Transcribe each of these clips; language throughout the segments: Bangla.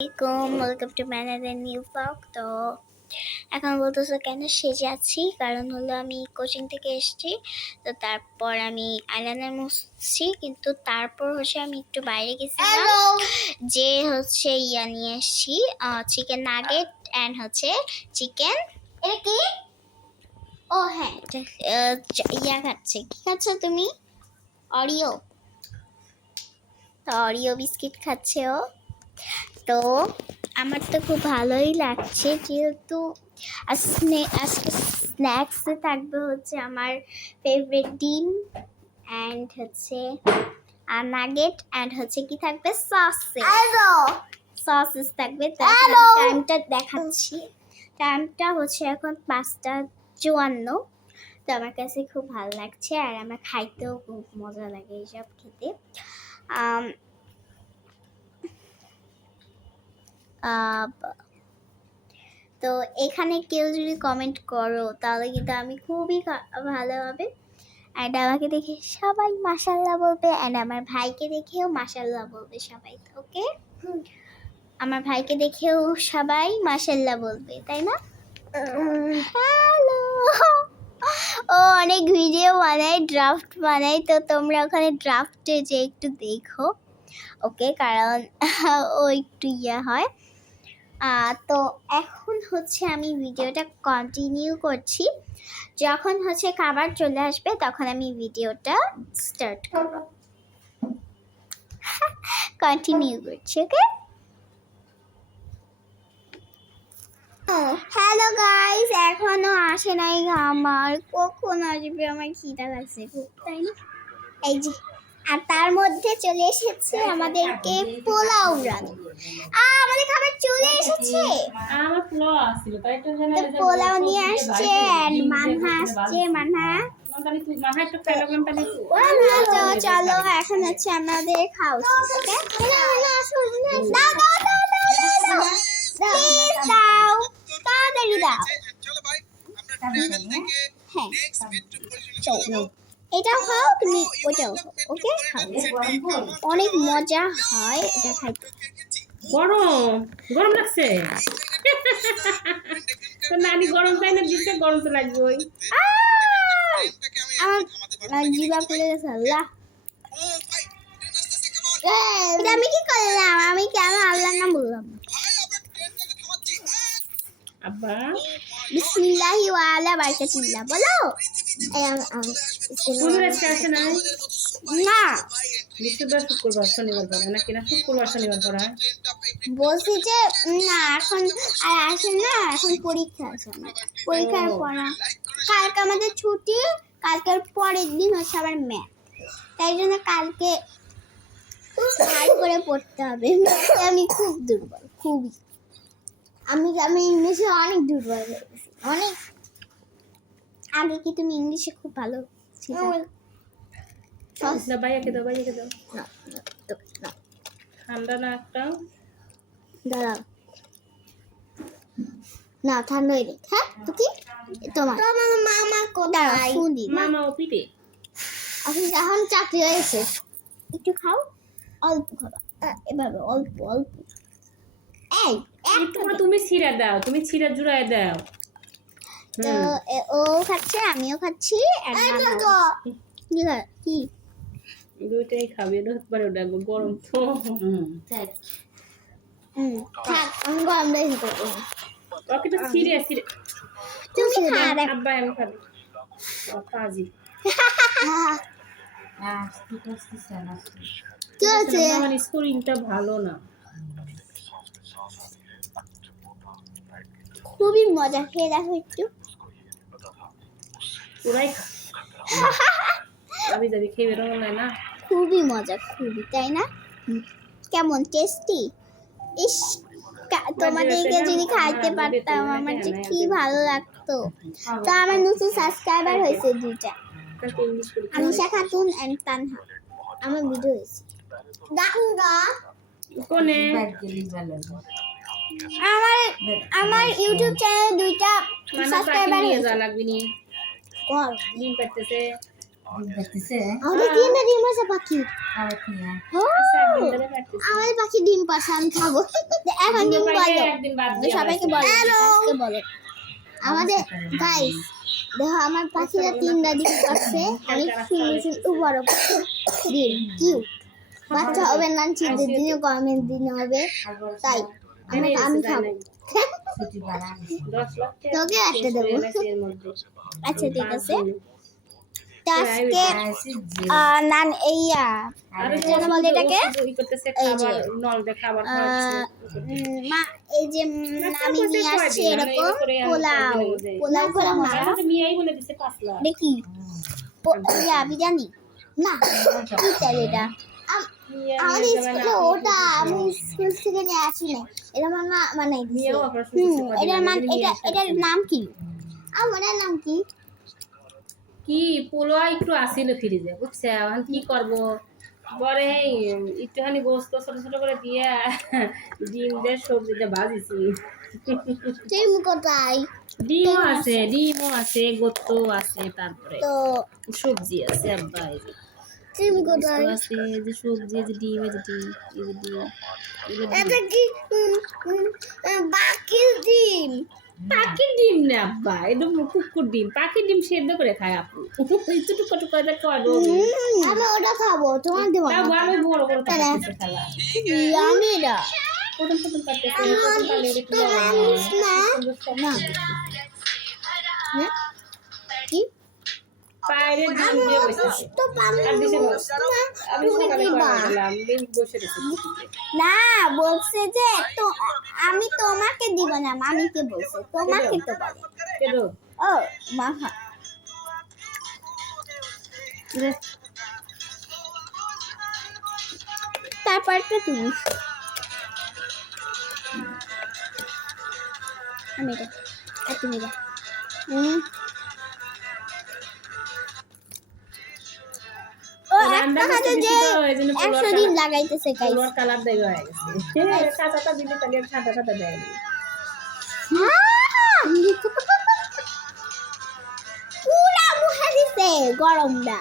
Welcome to my another new blog. তো এখন বলতেছো কেন সেজে আছি, কারণ হলো আমি কোচিং থেকে এসেছি। তো তারপর আমি আইলাইনার মুছছি, কিন্তু তারপর আমি একটু বাইরে গেছিলাম, যে ইয়া নিয়ে এসেছি, চিকেন নাগেট অ্যান্ড চিকেন এটা কি, ও হ্যাঁ ইয়া খাচ্ছে। কি খাচ্ছ তুমি? অরিও। তো অরিও বিস্কিট খাচ্ছে ও। তো আমার তো খুব ভালোই লাগছে, যেহেতু আজকে স্ন্যাক্সে থাকবে আমার ফেভারিট ডিম অ্যান্ড নাগেট অ্যান্ড কি থাকবে সসেস থাকবে। টাইমটা দেখাচ্ছি, টাইমটা এখন 5:54। তো আমার কাছে খুব ভালো লাগছে, আর আমার খাইতেও খুব মজা লাগে এইসব খেতে। তো এখানে কেউ যদি কমেন্ট করো তাহলে কিন্তু আমি খুবই ভালো হবে। অ্যান্ড আমাকে দেখে সবাই মাশাআল্লাহ বলবে, অ্যান্ড আমার ভাইকে দেখেও মাশাআল্লাহ বলবে সবাই। ওকে, আমার ভাইকে দেখেও সবাই মাশাআল্লাহ বলবে, তাই না? হ্যালো, ও অনেক ভিডিও বানায়, ড্রাফট বানায়, তো তোমরা ওখানে ড্রাফটে যে একটু দেখো, ওকে, কারণ ও একটু ইয়া হয়। তো এখন আমি ভিডিওটা কন্টিনিউ করছি। যখন খাবার চলে আসবে তখন আমি ভিডিওটা স্টার্ট করব, কন্টিনিউ করছি। ওকে, হ্যালো গাইস, এখনো আসে নাই আমার, কখন আসবে? আমার খিদা লাগছে খুব, তাই না? এই যে, আর তার মধ্যে চলে এসেছে আমাদেরকে পোলাও রান্না। আমাদের খাবার চলে এসেছে, আমার পোলাও আসছিল, তাই তো জানা তো পোলাও নিয়ে আসছে, এন্ড মানহা আসছে। মানহা তুই মাথা একটু ফেলে গেলাম, তাহলে তো চলো এখন আমাদের খাওয়া উচিত। দাও দাও দাও দাও প্লিজ দাও, তাড়াতাড়ি দাও। হ্যাঁ, চলো এটাও খাও, তুমি ওটাও খাও। ওকে, খাও, অনেক মজা হয় এটা খাইতে। গরম গরম লাগছে তো নানি গরম তাই না দিতে, গরম তো লাগবেই। আমার জিভা খুলে গেছে। আল্লাহ, এটা আমি কি করলাম? আমি কেন আল্লাহ নাম বললাম? আব্বা বিসমিল্লাহি ওয়া আলা বারাকাতিল্লাহ বলো। হুজুর আজকে আসে নাই? না, বৃহস্পতিবার শুক্রবার শনিবার পড়া নাকি, না শুক্রবার শনিবার পড়া? বলছি যে না, এখন আর আসে না, এখন পরীক্ষা আছে। পরীক্ষার পড়া, কালকে আমাদের ছুটি, কালকের পরের দিন আবার ম্যাথ, তাই জন্য কালকে ভালো করে পড়তে হবে। আমি খুব দুর্বল, খুবই। আমি ইংলিশে অনেক দুর্বল হয়ে গেছি, অনেক। আগে কি তুমি ইংলিশে খুব ভালো ছিলে? ভাইয়াকে দাও, ভাইয়াকে দাও। ঠান্ডা না একটা দাঁড়াও না, ঠান্ডা হয়ে দেখ। হ্যাঁ, তো কি তোমার মামা কোথায়? মামা ও পিঠে এখন চাকরি হয়েছে, একটু খাও, অল্প খাবা, এভাবে অল্প অল্প। এই তুমি ছিঁড়া দাও, তুমি ছিঁড়া জুড়াই দাও। তো ও খাচ্ছে, আমিও খাচ্ছি। কি দুইটাই খাবে, ওটা গরম তো। থাক, আমি গরম দিয়ে খেতে ওকে তো ছিঁড়ে ছিঁড়ে তুমি খাবে। আব্বা আমি খাবো পাজি। কি হচ্ছে? আমার স্কোরিংটা ভালো না, খুবই মজা, খেয়ে দেখো একটু। পুরাই আমি যাবি খেয়ে বেরোনো না। খুবই মজা, খুবই, তাই না? কেমন টেস্টি। ইস, তোমাদেরকে যদি খাইতে পারতাম, আমার যে কি ভালো লাগতো। তো আমার নতুন সাবস্ক্রাইবার হয়েছে 2টা, আনিশা খাতুন এন্ড তানহা। আমার ভিডিও হয়েছে কোনে আমার ইউটিউব চ্যানেলে 2টা সাবস্ক্রাইবার হয়েছে। লাগবে নি, ডিম পাইতেছে আমাদের তিনটা ডিম আছে পাখি ও, আচ্ছা, একদিন ধরে পারতেছি। আমাদের পাখি ডিম পাশে আমি খাবো এখন ডিম পাইলে বলো একদিন বাদ দিয়ে সবাইকে আবার বলো সবাইকে বলো আমাদের গাইস দেখো আমার পাখিরা তিনটা ডিম পাচ্ছে অনেক সুন্দর সুন্দর বড় ডিম কিউট বাচ্চা হবে না শীতের দিনে গরমের দিনে হবে তাই আমি খাবো 10 লাখ টাকা তোকে একটা দেবো এর মধ্যে। আচ্ছা ঠিক আছে তো আজকে নান এইয়া আর ওই কেন বলে এটাকে ই করতেছে, এই যে, খাবার নল দিয়ে খাবার খাওয়াচ্ছে। মা এই যে আমি নিয়ে আসছি এরকম পোলাও পোলাও করে মা আমার তো মিয়াই বলে দিছে 5 লাখ। দেখি আমি জানি না কি চাই এটা আমাদের স্কুলে ওটা আমি স্কুল থেকে নিয়ে আসি না এটা আমার মা বানাই দিছে মিয়াও অপারেশন করছে কদিন এটার মান আগে, এটা এটার নাম কি আমার নাম কি কি পোলোয়া একটু আসিল ফ্রিজে, বুঝছে? এখন কি করব, পরে এই একটুখানি গোস্ত ছোট ছোট করে দিয়ে ডিম দিয়ে সবজি দিয়ে ভাজিছি। তুমি কোথায় ডিমও আছে গোস্ত আছে, তারপরে তো সবজি আছে। আব্বা এই যে তুমি গোস্ত কোথায় আছে, এই যে সবজি, এই যে ডিম, এই যে ডিম, এই যে ডিম, এগুলো ডিম। এটা কি বাকির ডিম পাখির ডিম না আব্বা, এটা কুকুর ডিম। পাখির ডিম সেদ্ধ করে খায় আপু, একটু টুকু টুকু করে খাওয়া দেবো। আমি ওটা খাবো তোমার দেবো তাও না ভালো বড় বড় কাটতেছে খেলা। আমি এটা প্রথম প্রথম কাটতেছে, প্রথম কাটলে এটা কি তো হবে? মানুষ না না কি পায়ের ডিম দিয়ে বসেছে। তো আর দিছে মানুষ না। না আমি তুমি সকালে দিবা করে দিলাম, ডিম বসে রয়েছে। না বলছে যে তো আমি তোমাকে দিব না মামিকে বলছে তোমাকে তো বলে কেন? ও মাহা তারপরটা তুমি আমি এটা আর তুমি এটা ও রান্না একটা হাতে করতে যে দিছি তো, এই জন্য 100 দিন লাগাইতেছে গাইস পোলোয়ার কালার দেওয়া হয়ে গেছে। কাঁচাটা দিলে তাহলে সাদা সাদা দেয়। পুরা মুখে দিছে গরমটা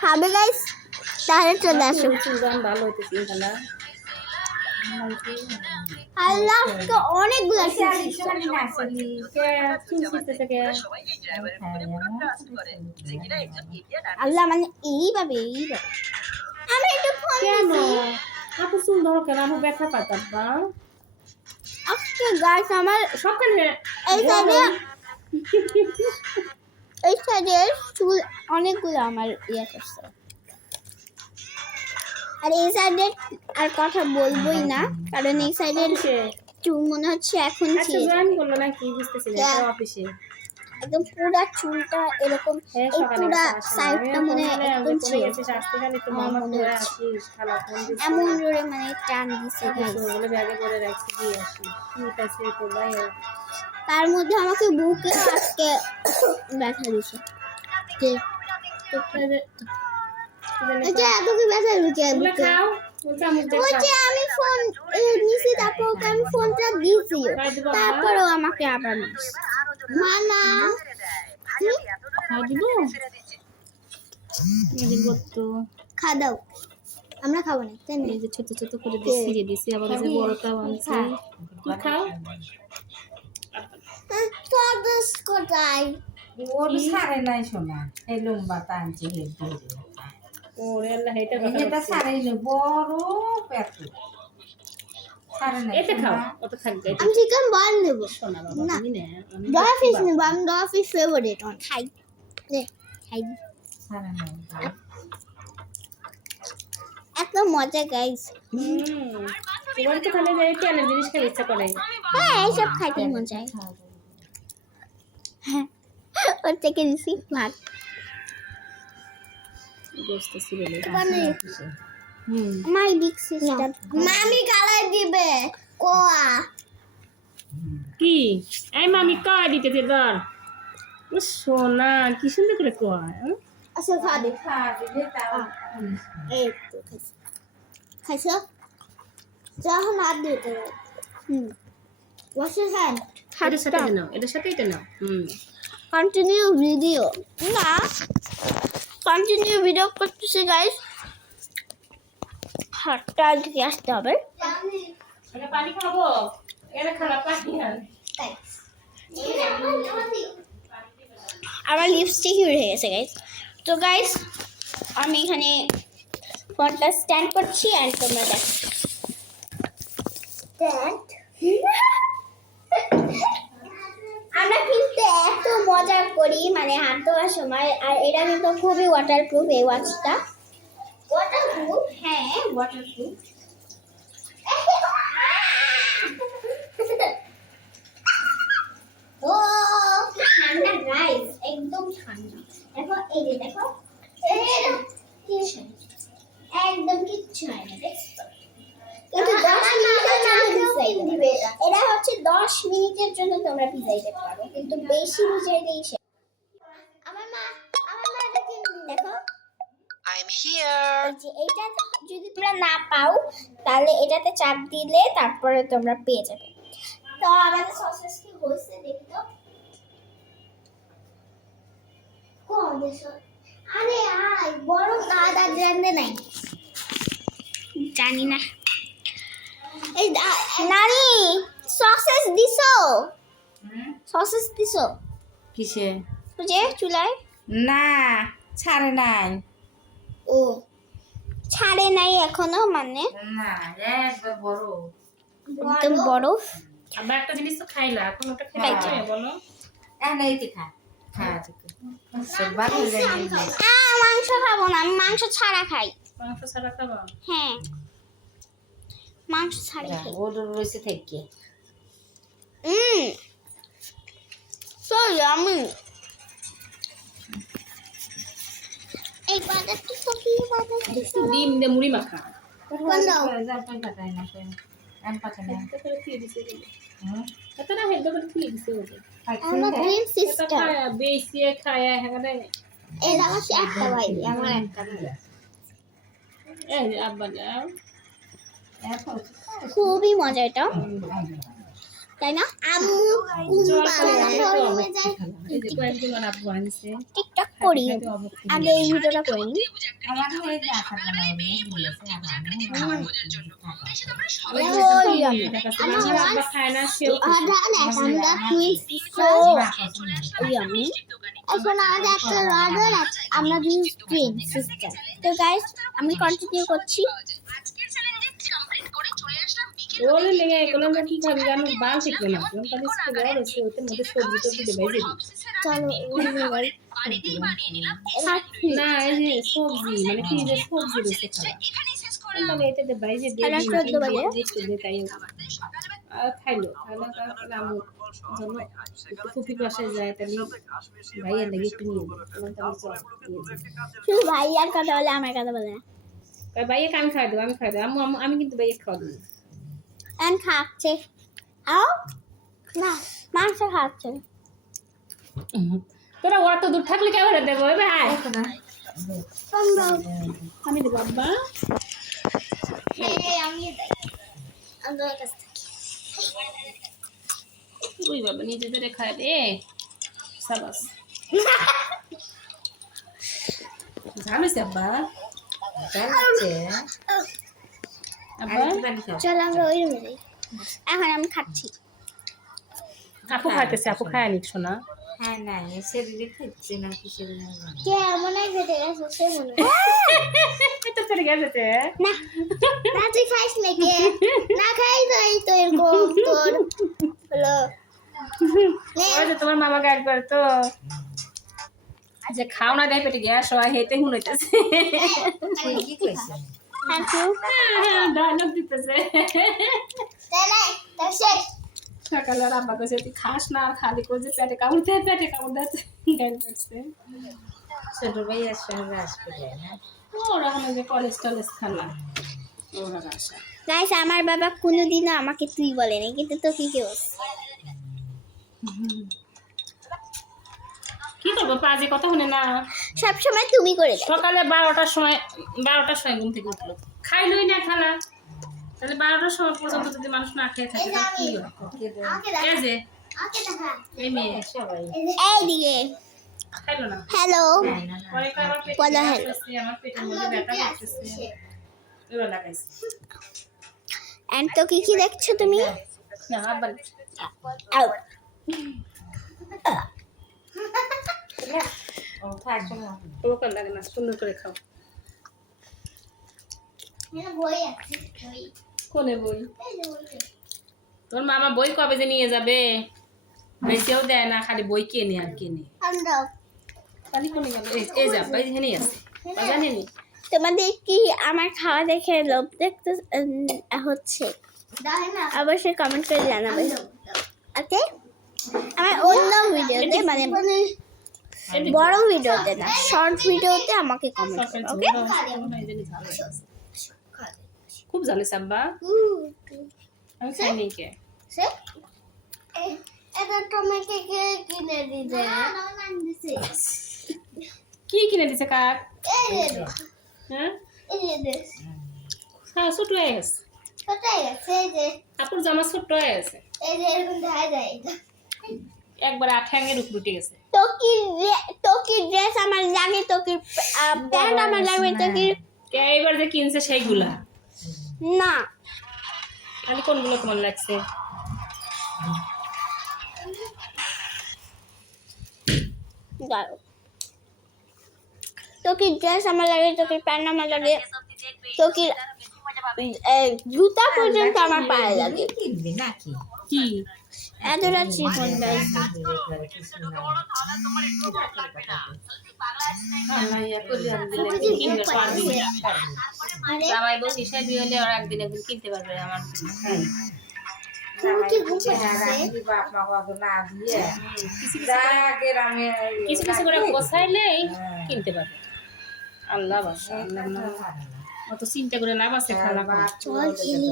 খাবে গাইস তাহলে চলে আসো চুলদান ভালো হইতেছে ইনশাআল্লাহ। আল্লাহ তো অনেকগুলো কে চুল ছিঁড়তেছে কে? আল্লাহ মানে এইভাবে আমি একটু ফোন কেন দিছি আপু চুল ধরো কেন? আপু ব্যথা পাতাম না আজকে গাইস আমার সকালে এই সাইডে চুল অনেকগুলো আমার ইয়ে করছে আর এই সাইডে আর কথা বলবোই না কারণ এই সাইডের চুল মনে হচ্ছে এখন আচ্ছা ছিঁড়ে জয়েন করলো না কি বুঝতেছি না হ্যাঁ। অফিসে। একদম পুরা চুলটা এরকম হ্যাঁ, এই সকালে পুরা একটা আসে না। সাইডটা আমি মনে বললাম, একদম পরে ছিঁড়ে গেছিস আসতে খালি তো আমার মামা মনে করে হচ্ছে। আসিস, খালা ফোন দিছে। এমন জোরে মানে টান দিছে guys। বলে ব্যাগে করে রাখছি দিয়ে আসি। ঠিক আছে তো ভাই। তার মধ্যে আমাকে বুকে আজকে ব্যথা দিছে যে তো খাইলে এটা এত কি ব্যথা দিছে তুমি বুকে খাও, ওই চামচ দিয়ে ওই খাও। যে আমি ফোন নিছি তারপর ওকে আমি ফোনটা দিয়েছি তারপরেও আমাকে আবার মারছে মানা খাওয়া দিব? এদিন করতো। খা দাও আমরা খাবো না তাই না এই যে ছোট ছোট করে দিয়ে ছিঁড়ে দিছি, আবার এই যে বড়টাও আনছি। তুই খাও। তোর কোথায় ওর সারে নাই শোনা এই লম্বা টানছে হেড ধরে ওরে আল্লাহ, এটা কথা এটা বলছি। সারে বড় পেট সারে নাই এটা খাও, ওটা থাকবে। এটা আমি চিকেন বল নেব শোনা বাবা, না। তুমি না, আমি ডয়া ফিশ নেব আমি ডয়া ফিশ ফেভারিট অন খাই নে খাই সারে নাই এত মজা গাইস তোমার তো খালি যে তেলের জিনিস খেতে ইচ্ছা করে। হ্যাঁ এইসব খাইতে মজা চায় হ্যাঁ ওর থেকে দিছি ভাত গোস্ত ছিল না। মানে হুম মাই বিগ সিস্টার মামি গালাই দিবে কোয়া কি এই মামি কয় দিতেছে ধর। ও সোনা কি সুন্দর করে কয়। আচ্ছা খাবে দিলে তাও এই তো খাইছো যখন হাত দিতে হুম ওয়াশ ইউর হ্যান্ড এটার সাথে এটা নাও, এটার সাথে এটা নাও। কন্টিনিউ ভিডিও না, কন্টিনিউ ভিডিও করতেছি গাইস। হাতটা দিকে আসতে হবে। এটা পানি খাবো, এটা খালা পানি আর আমার লিপস্টিক উড়ে গেছে গাইস। তো গাইস আমি এখানে ফোনটা স্ট্যান্ড করছি আর তোমরা দেখো আমরা কিন্তু এত মজা করি মানে হাত ধোয়ার সময়। আর এটা কিন্তু খুবই ওয়াটারপ্রুফ এই ওয়াচটা। ওয়াটারপ্রুফ, হ্যাঁ ওয়াটারপ্রুফ। ও ঠান্ডা গাইস, একদম ঠান্ডা। দেখো এই যে দেখো, একদম কিচ্ছু হয় না, দেখছো? কিন্তু 10 মিনিটের জন্য দিবে। এটা হচ্ছে 10 মিনিটের জন্য তোমরা ভিজাইতে পারো, কিন্তু বেশি ভিজাইলেই আমার মা এটা কিনে দেখো। I'm here. এই যে এইটা যদি তোমরা না পাও তাহলে এটাতে চাপ দিলে তারপরে তোমরা পেয়ে যাবে। তো আমাদের সসেস কি হয়েছে দেখি তো। কোন দেশ? আরে আয় বড় দাদা জানতে নাই, জানি না। এই নানি সসেস দিছো? সসেস দিছো কিসে? যে চুলায়? না, ছাড়ে নাই। ও ছাড়ে নাই এখনো, মানে না, একবার বড়। একদম বড়। আবার একটা জিনিস তো খাইলা, এখন ওটা খাইছে বলো। এইটি খা, খা থেকে সব ভালো হয়ে যায়। মাংস খাবো না, আমি মাংস ছাড়া খাই। মাংস ছাড়া খাবা? হ্যাঁ মাংস ছাড়া খাই। ওদের রয়েছে থেকে সো ইয়ামি। এই বাদামটা তো কি বাদাম? একটু ডিম দিয়ে মুড়ি মাখা। কোন দাও? এত করে কি দিছে রে? এত না হেড করে কি দিছে ওকে? আমার টুইন এটা সিস্টার। খায়া বেশিয়ে খায়া হেগানে। এই দাও একটা ভাই, আমার একটা ভাই। এই যে আব্বা যাও। খুবই মজা এটা, তাই না? আম্মু রুমে যাই এই যে কয়েকদিন আর আব্বু আনছে। টিকটক করি, আগে এই ভিডিওটা করি। আমার হয়ে যায় আসার আমার আব্বা খায় না, সেও আমরা টুইন সিস্টার। ইয়ামি। এখন আমাদের একটা রাডার আছে, আমরা দুই টুইন সিস্টার। তো গাইস আমি কন্টিনিউ করছি। ওলে লেগে এগুলো আমরা কি খাবি জানো? বাল থেকে না কোন কাজ করে বড় হচ্ছে ওতে মধ্যে সবজি টবজি দেবে যে। চলো ওই না এই যে সবজি মানে কি যে সবজি রয়েছে খাওয়া। তাহলে এতে দে বাইরে দিয়ে দিই তাই আর খাইলো খাইলো তাহলে আমি জানো ফুফি পাশে যায় তাহলে ভাইয়ের লাগে একটু নিয়ে শুধু ভাই আর কথা বলে, আমার কথা বলে না। ভাইয়াকে আমি খাই দেবো, আমি খাই দেবো। আমি কিন্তু ভাইয়া খাওয়া দেবো। এখন খাচ্ছে, আও না মাংস খাচ্ছে। তোরা অত দূর থাকলে কেমন দেবো ভাই? আমি দেবো আব্বা। আমি ওই বাবা নিজেদের খায় রে সাবাস। জানিস আব্বা আব্বা চলো আমরা ওই রুমে যাই। এখন আমি খাচ্ছি। আপু খাইতেছে, আপু খায় নিক শোনা। হ্যাঁ না শরীরে খাচ্ছে না কিসের কে মনে হয় খেতে গেছে সে মনে এটা চলে গেছে না না তুই খাইস না কে না খাই তাই তো এরকম তোর হলো ওই যে তোমার মামা গাইড করে তো আচ্ছা খাও না দেয় পেটে গ্যাস হয় হেতে হুন হইতেছে। কি কইছে? থ্যাংক ইউ ডায়লগ দিতেছে। তাই না তাই শেষ। সকালে আর আব্বা কইছে তুই খাস না আর খালি করে যে পেটে কামড় দেয় গাইড করছে। ছোট ভাইয়ের সঙ্গে আসবে না ওরা হলো যে কলেজ টলেজ খেলা ওরা আসা। গাইস আমার বাবা কোনোদিনও আমাকে তুই বলেনি, কিন্তু তো কি কেউ কি করবো পাজি কথা শুনে না। সবসময় তুমি করে দাও। সকালে 12টার সময় ঘুম থেকে উঠলো খাইলই না খালা, তাহলে 12টার সময় পর্যন্ত যদি মানুষ না খেয়ে থাকে তাহলে কি হবে? এই যে ওকে দেখা এই মেয়ে সবাই এইদিকে খাইলো না হ্যালো পরে কয় আমার পেটে বলো গ্যাস hello। হচ্ছে, আমার পেটের মধ্যে ব্যথা করতেছে এবার লাগাইছে এন্ড তো কি দেখছো তুমি? না আবার আউ। ও থাকবে না ওরকম লাগে না, সুন্দর করে খাও। এখানে বই আছে বই কোনে বই? এই যে বইটা তোর মামা বই কবে যে নিয়ে যাবে? বেশিও দেয় না, খালি বই কেনে আর কেনে। ঠান্ডা খালি কোনে গেল? এই যা ভাই এখানেই আছে, বাজানে নি। তোমাদের কি আমার খাওয়া দেখে লোভ দেখতে হচ্ছে? দাও না অবশ্যই কমেন্ট করে জানাবে। ওকে, আমার অন্য ভিডিওতে মানে বড় ভিডিওতে না, শর্ট ভিডিওতে আমাকে কমেন্ট করবে। ওকে, খুব জানিস আব্বা, আমি খাই নি কে। সে এটা টমেটো কে কিনে দিতে না না দিছে কি কিনে দিছে কাক? এই যে হ্যাঁ এই যে হ্যাঁ, ছোট হয়ে গেছে। কোথায় গেছে এই যে আপুর জামা ছোট হয়ে গেছে, এরকম দেখা যায় একবার আঠাঙ্গের উপর উঠে গেছে। তোকে ড্রেস আমার লাগে, তোকে প্যান্ট আমার লাগবে, তোকে কে এবার যে কিনছে সেইগুলা, না খালি কোনগুলো তোমার লাগছে? দাঁড়াও, তোকে ড্রেস আমার লাগে, তোকে প্যান্ট আমার লাগে, তোকে জুতা পর্যন্ত আমার পায়ে লাগে। কিনবি নাকি কি এতটা চিকন গাইস। কিনবে পারবি? আরে জামাই বউ হিসাব হলে আর একদিন একদিন কিনতে পারবে আমার। তুমি কি ঘুম পাচ্ছে বাপ মা কত না দিয়ে জাগের আমি কিছু কিছু করে গোছাইলেই কিনতে পারবে। আল্লাহ বাসা, আল্লাহ না, অত চিন্তা করে লাভ আছে? খালা চল খেলি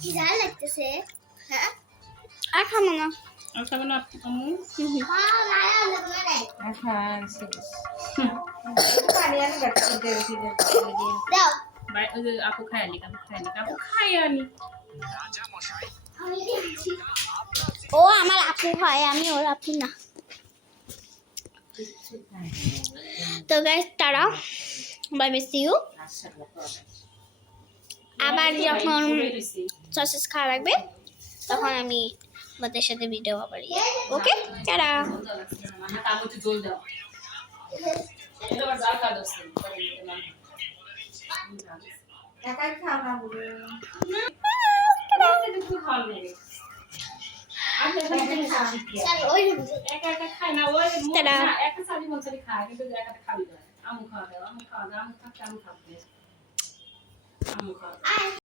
কি জাল লাগতেছে হ্যাঁ আর খাবো না। আর খাবে না আপনি? আম্মু মা লায়া লাগবে পানি আনি দাও ওই যে আপু খাই আনি, আপু খাই আনি। আমি দিচ্ছি ও আমার আপু হয়, আমি ওর আপু না। তো গাইস টাটা, বাই, মিস ইউ। আবার যখন সসেস খাওয়া লাগবে তখন আমি তোমাদের সাথে ভিডিও আবার ওকে, টাটা। জল দাও, জাল কাট একাই খাও না বলে চল ওই একা একা খায় না, ওই টাটা। একটা সাজি মনসারি খায়, কিন্তু একা খাবি না। আমু খাওয়া দাও, আমু খাওয়া দাও, আমু থাকতে আমু থাকবে, আমু খাওয়া দাও।